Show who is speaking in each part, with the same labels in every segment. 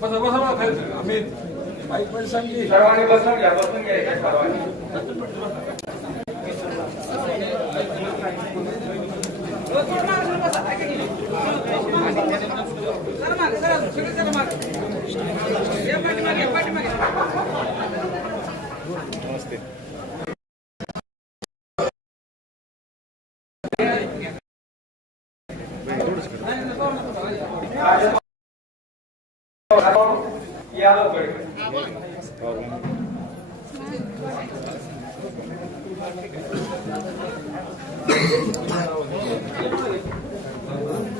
Speaker 1: बसा बसा खाली
Speaker 2: बसून घ्या या लवकर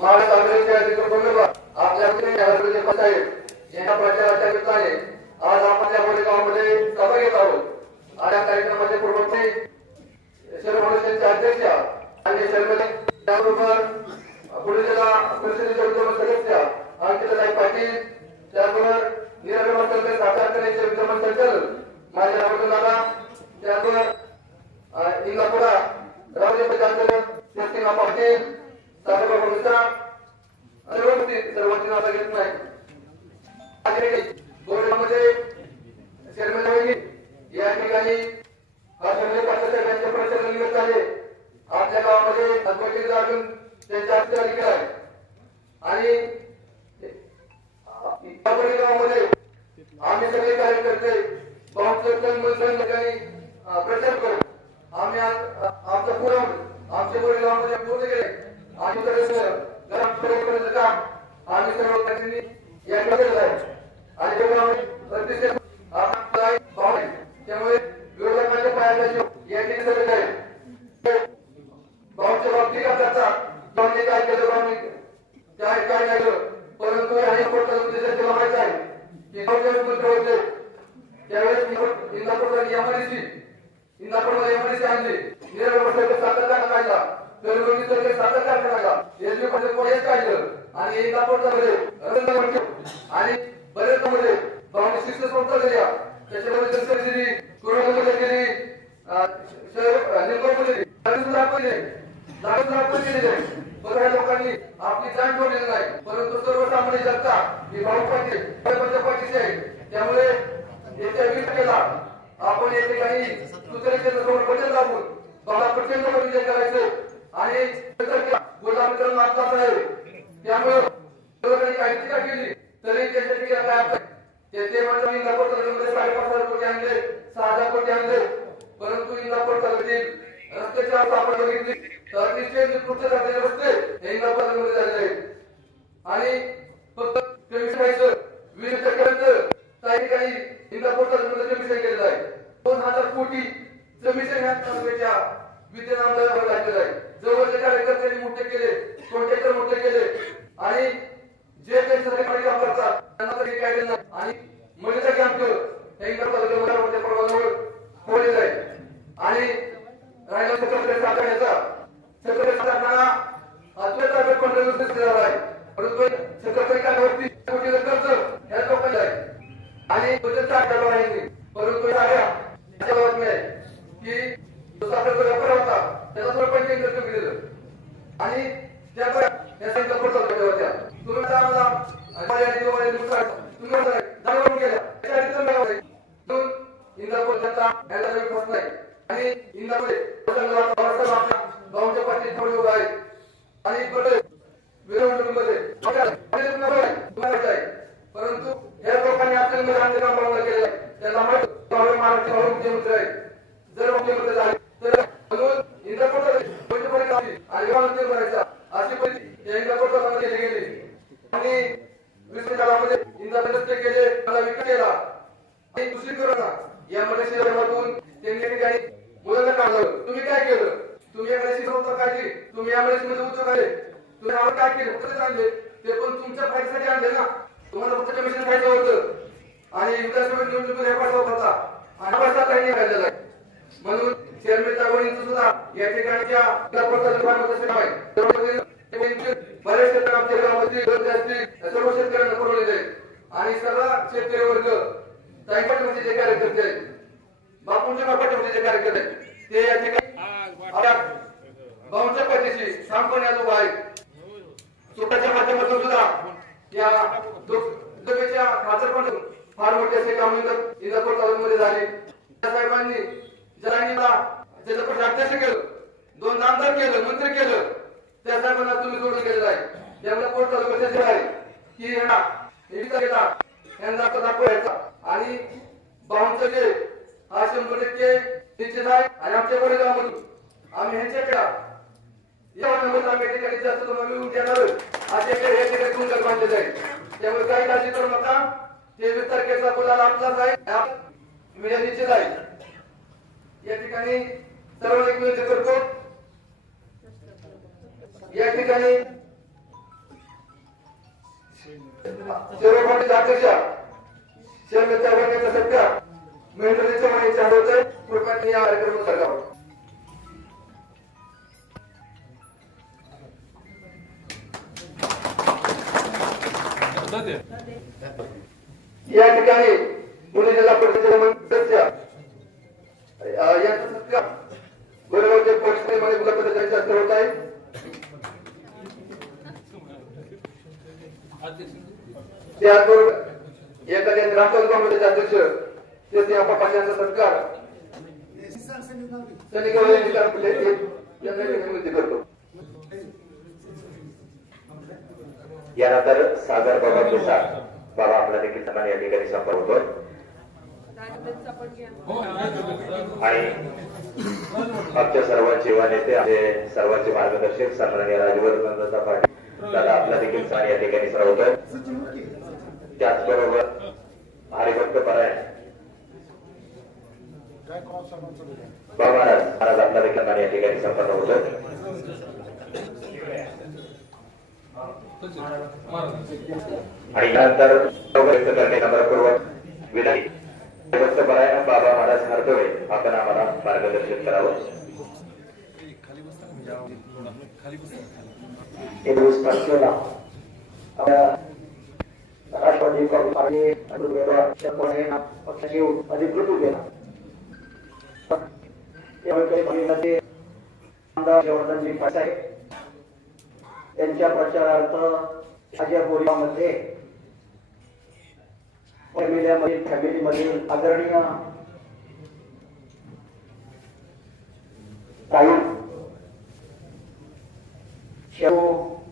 Speaker 3: असं
Speaker 4: काँग्रेसचे अध्यक्ष बंधुबा म्हणजे हरभजन साहेब यांच्या प्रचाराच्या निमित्ताने आज आपण या सभा घेत आहोत. आणि या कार्यक्रमाचे प्रमुख सर्व मनुष्यांचे अध्यक्ष आणि सर्व त्याबरोबर पुणे जिल्हा परिषदेचे विद्यमान सदस्य अंकिताताई पाटील त्याबरोबर साकार करण्याचे विद्यमान संचालक माझे रामचंद्र दादा. त्याबरोबर इंदापुरा रावले पंचायत शक्तीना पाटील साहेबराव मिश्रा सर्वती सर्वांची नाता घेत नाही. गोरगामध्ये शर्मिला या ठिकाणी असंख्य त्यांच्या प्रचार निमित्त आहे. आपल्या गावामध्ये अजून त्यांच्या हस्ते आहे. आणि प्रचार करू. आम्ही आज आमच्या पूर्ण केले. आणि काम आम्ही सर्व त्यांनी या आहे. आणि त्यामुळे विरोधकांच्या या ठिकाणी आहे भाऊच्या बाबतीत का त्याचा भाऊने काय केलं भाऊने काय काय नाही परंतु आणि आहे की होते त्यावेळेस इंदापूरला एमआयडीसी इंदापूरला एमआयडीसी आणली. निरळ वर्षाचे सातत्यानं काढला. तरबोनी सरकार सातत्यानं काढला. एसबी मध्ये कोणीच काढलं. आणि इंदापूरचा मध्ये आणि बरेच मध्ये भाऊने शिस्त संस्था दिल्या. त्याच्यामध्ये दर्शन दिली कोरोनामध्ये गेली निर्मलमध्ये लोकांनी आपली जाण ठेवलेली नाही. परंतु सर्वसामान्य जनता ही भाऊ पाटील सरपंच आहे. त्यामुळे याच्या विरोध केला आपण येथे काही दुसऱ्याच्या समोर बदल दाबून बाबा प्रचंड विजय करायचो. आणि गुलाबी नाचलाच आहे त्यामुळे काही टीका केली तरी त्याच्या टीका काय अर्थ त्याचे म्हणजे इंदापूर तालुक्यामध्ये साडेपाच हजार कोटी आणले सहा हजार कोटी आणले. परंतु इंदापूर तालुक्यातील रस्त्याची अवस्था आपण बघितली तर अतिशय निकृष्ट झालेले रस्ते हे इंदापूर तालुक्यामध्ये झालेले आहेत आणि फक्त तेवीस वीस टक्के इंदापूर तालुक्यामध्ये कमिशन केलेलं आहे. दोन हजार कोटी कमिशन ह्या तालुक्याच्या विद्यमानावर लागलेलं आहे. कार्यकर्त्यांनी मोठे केले कोणते मोठे केले. आणि जे काही सरकारी काम करतात त्यांना तरी काय आणि मनीचा कॅम्प हे इंदापूर तालुक्यामध्ये मोठ्या प्रमाणावर ठेवलेलं आहे आणि राहिला छत्रपती साकारण्याचा छत्रपती साकारणारा अद्वैत ताब्यात पंधरा दिवस दिलेला आहे परंतु छत्रपती काठावरती कोटीचं कर्ज या लोकांना आहे आणि बजेट आढळला आहे परंतु साऱ्या अशा बातम्या आहे की जो साखरचा व्यापार होता त्याला थोडं पण केंद्र कमी दिलं आणि त्या या सांगितलं पडतात त्याच्या होत्या तुम्ही आता आम्हाला माझ्या आणि तुम्हाला नुकसान तुम्ही म्हणताय, जाणून गेल्या त्याच्या आधी तुम्ही काय म्हणताय? म्हणून इंदापूर जनता याचा काही प्रश्न नाही आणि इंदापूर महाराष्ट्र आपल्या गावच्या पाठी थोडी उभा आहे आणि इकडे विरोधमध्ये परंतु या लोकांनी आपल्याला रामदेव बाबांना केलेलं आहे त्यांना माहीत बाबा महाराष्ट्र मुख्यमंत्री आहे जर मुख्यमंत्री झाले तर म्हणून इंद्रपूर तुष्टीकरण या मराठी धर्मातून त्यांनी या ठिकाणी मुलांना काढलं तुम्ही काय केलं तुम्ही या मराठी संस्था काढली तुम्ही या मराठी मध्ये उद्योग आले तुम्ही आम्हाला काय केलं कुठे आणले ते पण तुमच्या फायद्यासाठी आणले ना तुम्हाला फक्त कमिशन खायचं होतं आणि विधानसभा होता. आणि काही नाही. आहे म्हणून सुद्धा या ठिकाणच्या ग्रामपंचायत विभागामध्ये काम आहे त्यामुळे त्यांचे बरेच शेतकरी आमच्या गावामध्ये गरजे असतील सर्व शेतकऱ्यांना पुरवलेले आहेत. आणि सर्व शेतकरी वर्ग ताईपाटीमध्ये जे कार्यकर्ते आहेत बापूंच्या बापाटीमध्ये जे कार्यकर्ते आहेत ते या ठिकाणी आता भाऊंच्या पाठीशी ठामपणे आज उभा आहे सुखाच्या माध्यमातून सुद्धा या दुर्गेच्या खासरपणातून फार मोठे असे काम इंदा- इंदापूर तालुक्यामध्ये झाले त्या साहेबांनी जलांनीला त्याचं पण अध्यक्ष केलं. दोन आमदार केलं मंत्री केलं. त्या साहेबांना तुम्ही सोडून गेलेलं आहे. त्यामुळे पोट तालुक्याचे आहे. की यांना दाखवायचा. आणि भाऊंचं जे हा शंभर टक्के निश्चित आहे आणि आमच्या वडिलांमधून आम्ही ह्यांच्याकडे आम्ही असे त्यामुळे काही काळजी करू नका. तेवीस तारखेचा आपलाच आहे. निश्चित आहे. या ठिकाणी सर्वांना एक विनंती करतो या ठिकाणी सर्व पाटील अध्यक्ष शर्मिळ चव्हाण सत्कार महेंद्र चव्हाण यांच्या हात होत कृपया या कार्यक्रमात सरकार या ठिकाणी पुणे जिल्हा परिषदेचे सदस्य यांचा सत्कार गोरेगावचे पक्षप्रमाणे जिल्हा परिषदेचे हस्ते होत आहे. त्याचबरोबर एखाद्या ग्रामपंचायत काँग्रेसचे अध्यक्ष ते ते आपा पाटलांचा सत्कार त्यांनी हे- विनंती करतो.
Speaker 5: यानंतर सागर बाबा प्रसाद बाबा आपला देखील सन्मान या ठिकाणी संपर्क होतो
Speaker 1: हो, नाही तर-
Speaker 5: आणि आमच्या सर्वांचे युवा नेते आमचे सर्वांचे मार्गदर्शक सन्माननीय राजवर्धन पाटील दादा आपला देखील सन्मान या ठिकाणी सर्व त्याचबरोबर हरिभक्त परायण. बाबा महाराज महाराज आपला देखील सन्मान या ठिकाणी संपन्न होतोय. आणि त्यानंतर करण्याचा करणे विधायक विनंती परायण बाबा महाराज हरतोळे आपण आम्हाला मार्गदर्शन करावं.
Speaker 6: हे दिवस तारखेला आपल्या राष्ट्रवादी काँग्रेस आणि पक्षाची अधिकृत त्यामुळे प्रचारार्थ आज बोरीमध्ये फॅमिलीमधील आदरणीय ताई शेव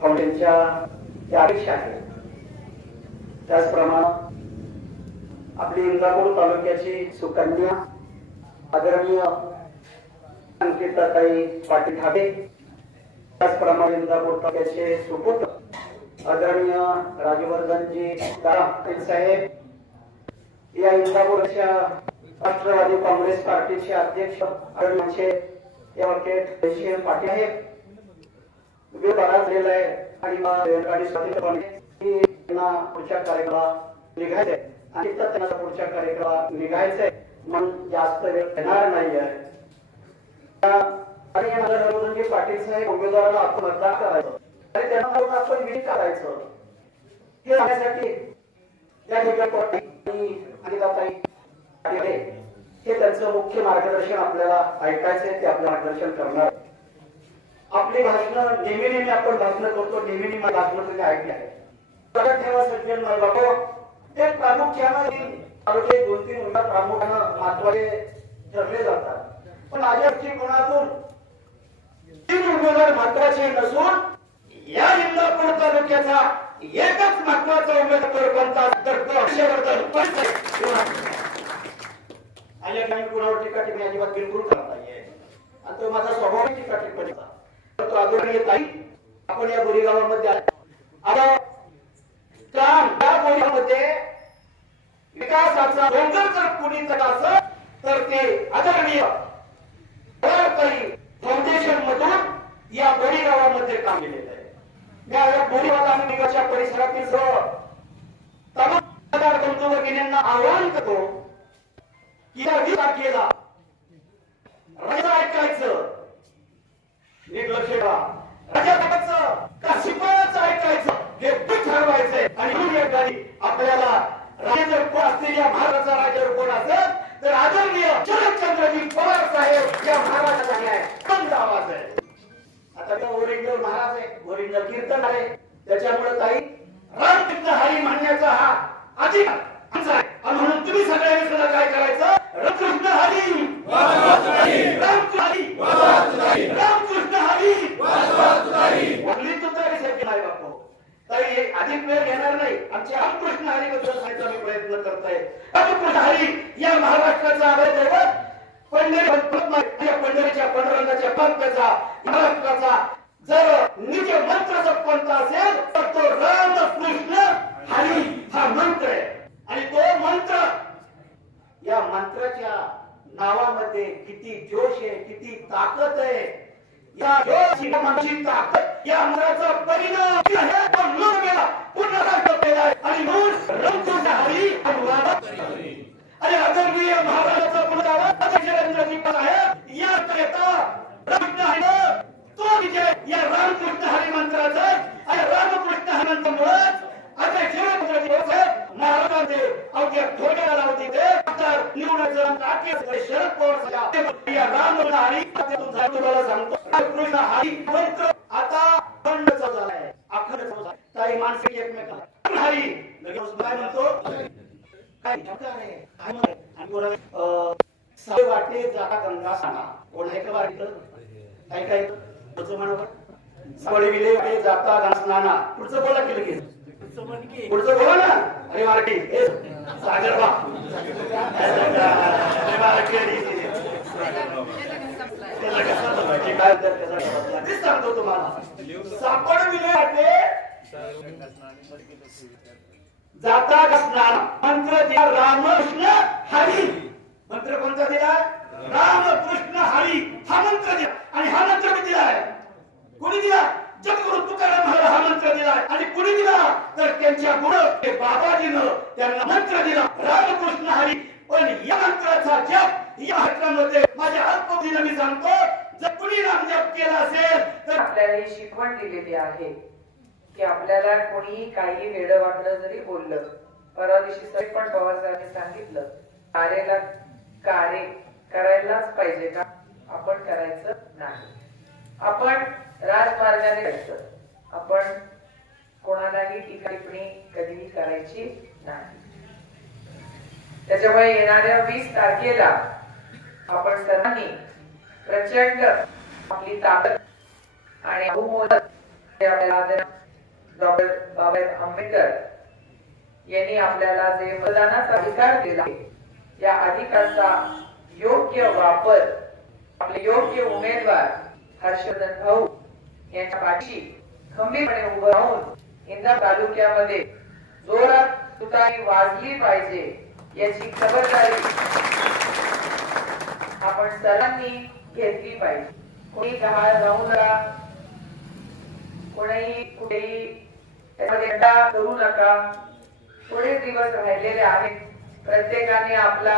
Speaker 6: फाउंडेशनच्या त्या अपेक्षा आहेत त्याचप्रमाणे आपली इंदापूर तालुक्याची सुकन्या आदरणीय अंकिताताई पाटील ठाकरे त्याचप्रमाणे इंदापूर तालुक्याचे सुपुत्र आदरणीय राजवर्धनजी साहेब या इंदापूरच्या राष्ट्रवादी काँग्रेस पार्टीचे अध्यक्ष आदरणीय या पाटील आहेत. वेळ बराच झालेला आहे आणि मग रेलगाडी स्वातंत्र्यपणे की त्यांना पुढच्या कार्यक्रमाला निघायचंय. आणि तर त्यांना पुढच्या कार्यक्रमाला निघायचंय. मन जास्त वेळ येणार नाही आहे. आणि या पाटील साहेब उमेदवाराला आपण मतदान करायचं. आणि त्यांना म्हणून आपण विधी करायचं. हे सांगण्यासाठी त्या ठिकाणी आणि हे त्यांचं मुख्य मार्गदर्शन आपल्याला ऐकायचंय ते आपलं मार्गदर्शन करणार आपली भाषणं नेहमी नेहमी आपण भाषण करतो नेहमी नेहमी भाषण तुम्ही ऐकले आहे. लक्षात ठेवा सज्जन बाबा ते प्रामुख्यानं ही तालुक्यात दोन तीन उमेदवार प्रामुख्यानं महत्त्वाचे ठरले जातात. पण माझ्या दृष्टिकोनातून तीन उमेदवार महत्त्वाचे नसून या इंदापूर तालुक्याचा एकच महत्त्वाचा उमेदवार कोणता तर तो हर्षवर्धन आणि कुणावर टीका टिप्पणी अजिबात बिलकुल करत नाहीये. आणि तो माझा स्वभाव टीका टीका तो परंतु आदरणीय नाही आपण या बोरीगावामध्ये आता त्या बोरीमध्ये विकासाचा डोंगर जर कुणी तर असं तर ते आदरणीय फाउंडेशन मधून या बोरीगावामध्ये काम केलेलं आहे या या बोरी परिसरातील सर्व तमाम बंधू भगिनींना आवाहन करतो की या वीस तारखेला राजा ऐकायचं. एक लक्ष ठेवा. राजा ऐकायचं का शिपायाचं ऐकायचं? हे पण ठरवायचंय. आणि म्हणून या ठिकाणी आपल्याला राजा जर कोण असतील महाराजा राजा कोण असेल तर आदरणीय शरदचंद्रजी पवार साहेब या महाराजाचा आहे बंद आवाज आहे. आता तो ओरिजिनल महाराज आहे. ओरिजिनल कीर्तन आहे. त्याच्यामुळे काही रामकृष्ण हरी म्हणण्याचा हा अधिकार आमचा आहे. आणि म्हणून तुम्ही सगळ्यांनी सुद्धा काय करायचं? रामकृष्ण हरी. रामकृष्ण हरी. रामकृष्ण हरी. आपली तुतारी सारखी नाही बापू. ताई अधिक वेळ घेणार नाही. आमचे रामकृष्ण हरी बद्दल सांगायचा मी प्रयत्न करताय. रामकृष्ण हरी या महाराष्ट्राचा आराध्य दैवत पंढरी पंढरीच्या पांडुरंगाच्या महाराष्ट्राचा जर निज मंत्र जर कोणता असेल तर तो रामकृष्ण हरी हा मंत्र आहे. आणि तो मंत्र या मंत्राच्या नावामध्ये किती जोश आहे किती ताकद आहे. या जोशी ताकद या मंत्राचा परिणाम आहे केला आणि म्हणून रामकृष्ण हरी अनुवाद. आणि आदरणीय महाराजाचा मुलगा आहे. या करता रामकृष्ण तो विजय या रामकृष्ण हरी मंत्राचा आणि रामकृष्ण हरी मंत्रामुळेच अध्यक्ष महाराजांचे अवघ्या थोड्या लावते ते तर निवडायचं काटेकडे शरद पवार या रामकृष्ण हरी तुम्हाला सांगतो. कृष्ण हरी मंत्र आता अखंड झालाय. अखंड काही माणसे एकमेकाला. हरी. लगेच काय म्हणतो? काय वाटे जागा गंगा सांगा. कोण बारीक? काय काय? पुढचं वाटे जाता पुढचं बोला केलं की. पुढचं बोला ना. अरे मराठी सागर बा. अरे मराठी सांगतो तुम्हाला. सापड विले वाटे. जाता असणारा मंत्र दिला रामकृष्ण हरी. मंत्र कोणता दिला रामकृष्ण हरी. हा मंत्र दिला आणि हा मंत्र मी दिलाय? कोणी दिला? जगगुरु तुकाराम महाराज हा मंत्र दिलाय. आणि कुणी दिला? तर त्यांच्या गुरु हे बाबाजीनं त्यांना मंत्र दिला रामकृष्ण हरी. पण या मंत्राचा जप या हक्कामध्ये माझ्या अल्पबुद्धीनं मी सांगतो जर कुणी नाम जप केला असेल तर
Speaker 7: आपल्याला ही शिकवण दिलेली आहे. की आपल्याला कोणी काही वेळ वाटलं जरी बोललं परवा दिवशी पण पवारसाहेबांनी सांगितलं कार्याला कार्य करायलाच पाहिजे का? आपण करायचं नाही. आपण राजमार्गाने आपण कोणालाही टीका टिप्पणी कधीही करायची नाही. त्याच्यामुळे येणाऱ्या वीस तारखेला आपण सर्वांनी प्रचंड आपली ताकद आणि डॉक्टर बाबासाहेब आंबेडकर यांनी आपल्याला जे मतदानाचा अधिकार दिला या अधिकाराचा योग्य वापर आपले योग्य उमेदवार हर्षवर्धन भाऊ यांच्या पाठीशी खंबीरपणे उभं राहून इंदा तालुक्यामध्ये जोरात तुतारी वाजली पाहिजे याची खबरदारी आपण सर्वांनी घेतली पाहिजे. कोणी गहाळ राहू नका. कोणीही कुठेही करू नका. थोडे दिवस राहिलेले आहेत. प्रत्येकाने आपला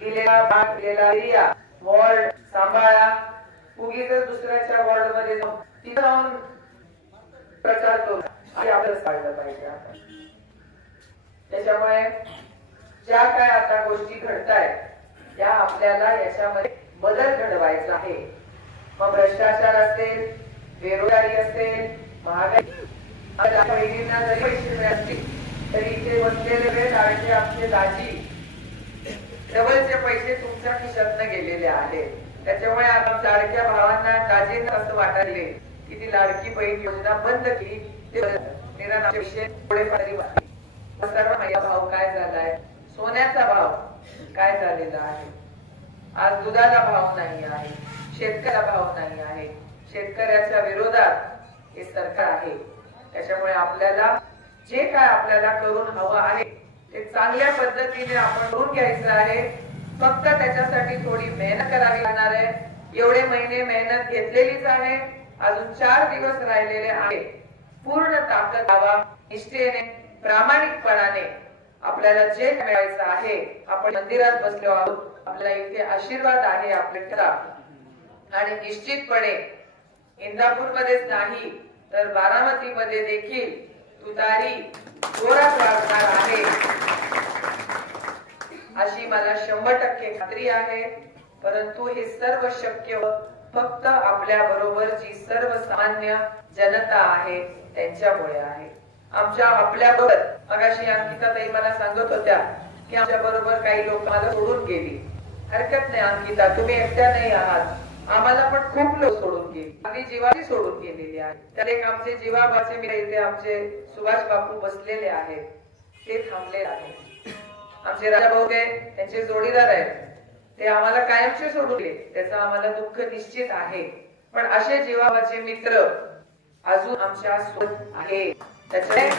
Speaker 7: दिलेला भाग दिलेला एरिया वॉर्ड सांभाळा. उगीच दुसऱ्याच्या वॉर्डमध्ये तिथं जाऊन प्रचार करू आपल्याला पाळलं पाहिजे त्याच्यामुळे ज्या काय आता गोष्टी घडतायत त्या आपल्याला याच्यामध्ये बदल घडवायचा आहे. मग भ्रष्टाचार असेल बेरोजगारी असेल महागाई बहिणींना जरी पैसे मिळत तरी इथे बसलेले वेळ लाडके आमचे दाजी डबलचे पैसे तुमच्या खिशातनं गेलेले आहेत. त्याच्यामुळे आता लाडक्या भावांना दाजींना असं वाटायले की ती लाडकी बहीण योजना बंद केली ते निराण पैसे सर्व भाव काय झालाय? सोन्याचा भाव काय झालेला आहे? आज दुधाला भाव नाही आहे शेतकऱ्याला भाव नाही आहे. शेतकऱ्याच्या विरोधात हे सरकार आहे. त्याच्यामुळे आपल्याला जे काय आपल्याला करून हवं आहे ते चांगल्या पद्धतीने आपण करून घ्यायचं आहे. फक्त त्याच्यासाठी थोडी मेहनत करावी लागणार आहे. एवढे महिने मेहनत घेतलेलीच आहे. अजून चार दिवस राहिलेले आहे पूर्ण ताकद हवा निष्ठेने प्रामाणिकपणाने आपल्याला जे मिळायचं आहे आपण मंदिरात बसलो आहोत. आपल्याला इथे आशीर्वाद आहे आपले ठरा आणि निश्चितपणे इंदापूर मध्येच नाही तर बारामती मध्ये देखील तुतारी जोरात वाजणार आहे. अशी मला शंभर टक्के खात्री आहे. परंतु हे सर्व शक्य फक्त आपल्या बरोबर जी सर्वसामान्य जनता आहे त्यांच्यामुळे आहे. आमच्या आपल्या बरोबर मगाशी अंकिता ताई मला सांगत होत्या की आमच्या बरोबर काही लोक मला सोडून गेली. हरकत नाही अंकिता तुम्ही एकट्या नाही आहात. आम्हाला पण खूप लोक सोडून गेली. आम्ही जीवाची सोडून गेलेली आहे. त्यात एक आमचे जीवाबाचे मी इथे आमचे सुभाष बापू बसलेले आहेत. ते थांबले आहेत. आमचे राजा भाऊ ते त्यांचे जोडीदार आहेत ते आम्हाला कायमचे सोडून गेले. त्याचं आम्हाला दुःख निश्चित आहे. पण असे जीवाबाचे मित्र अजून आमच्यासोबत आहे. त्याचे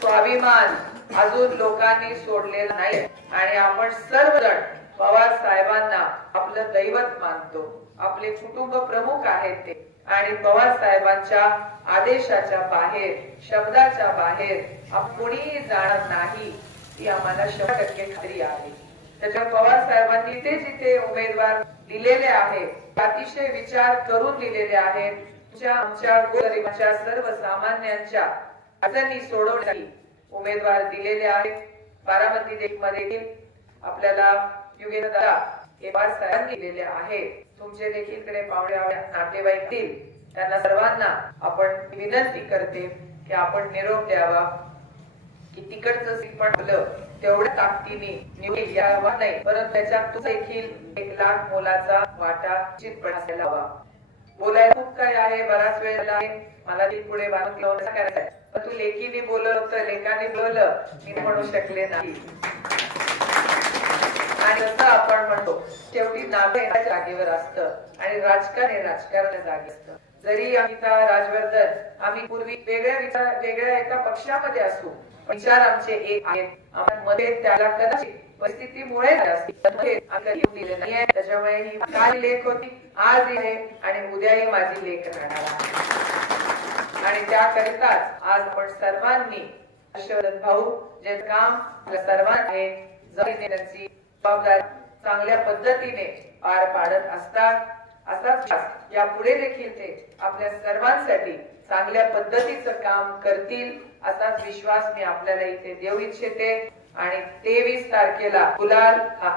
Speaker 7: स्वाभिमान अजून लोकांनी सोडलेला नाही. आणि आपण सर्वजण पवार साहेबांना आपलं दैवत मानतो. आपले कुटुंब प्रमुख आहेत ते. आणि पवार साहेबांच्या आदेशाच्या बाहेर शब्दाच्या बाहेर कोणीही जाणार नाही ही आम्हाला शंभर टक्के खात्री आहे. त्याच्या पवार साहेबांनी ते जिथे उमेदवार दिलेले आहेत अतिशय विचार करून दिलेले आहेत. आमच्या गोरगरिबाच्या सर्वसामान्यांच्या अडचणी सोडवण्यासाठी उमेदवार दिलेले आहेत. बारामती देखील आपल्याला युगेंद्र दादा हे पाच सरांनी दिलेले आहेत तुमचे देखील कडे पाहुणे आवडे- नातेवाईक दिल त्यांना सर्वांना आपण विनंती करते की आपण निरोप द्यावा. की तिकडचं सीट पण तेवढ्या ताकदीने निवडील यावा नाही. परंतु त्याच्यात तू देखील एक लाख मोलाचा वाटा चितपण असायला हवा बोलायला खूप काय आहे. बराच वेळ झाला आहे. मला ती पुढे बांधून लावून करायचं पण तू लेखीने बोललं होतं लेखाने बोललं मी म्हणू शकले नाही. आणि जसं आपण म्हणतो शेवटी नातं जागेवर असतं आणि राजकारण हे राजकारण जागे असतं. जरी अमिता राजवर्धन आम्ही पूर्वी वेगळ्या विचार वेगळ्या एका पक्षामध्ये असू विचार आमचे एक आहेत. आपण मध्ये त्याला कदाचित परिस्थितीमुळे त्याच्यामुळे ही काल लेख होती? आज ही आहे आणि उद्याही माझी लेख राहणार आहे. आणि त्याकरिताच आज आपण सर्वांनी हर्षवर्धन भाऊ जे काम सर्वांनी त्यांची जबाबदारी चांगल्या पद्धतीने पार पाडत असतात. असाच या पुढे देखील ते आपल्या सर्वांसाठी चांगल्या पद्धतीचं काम करतील असाच विश्वास मी आपल्याला इथे देऊ इच्छिते. आणि तेवीस तारखेला गुलाल हा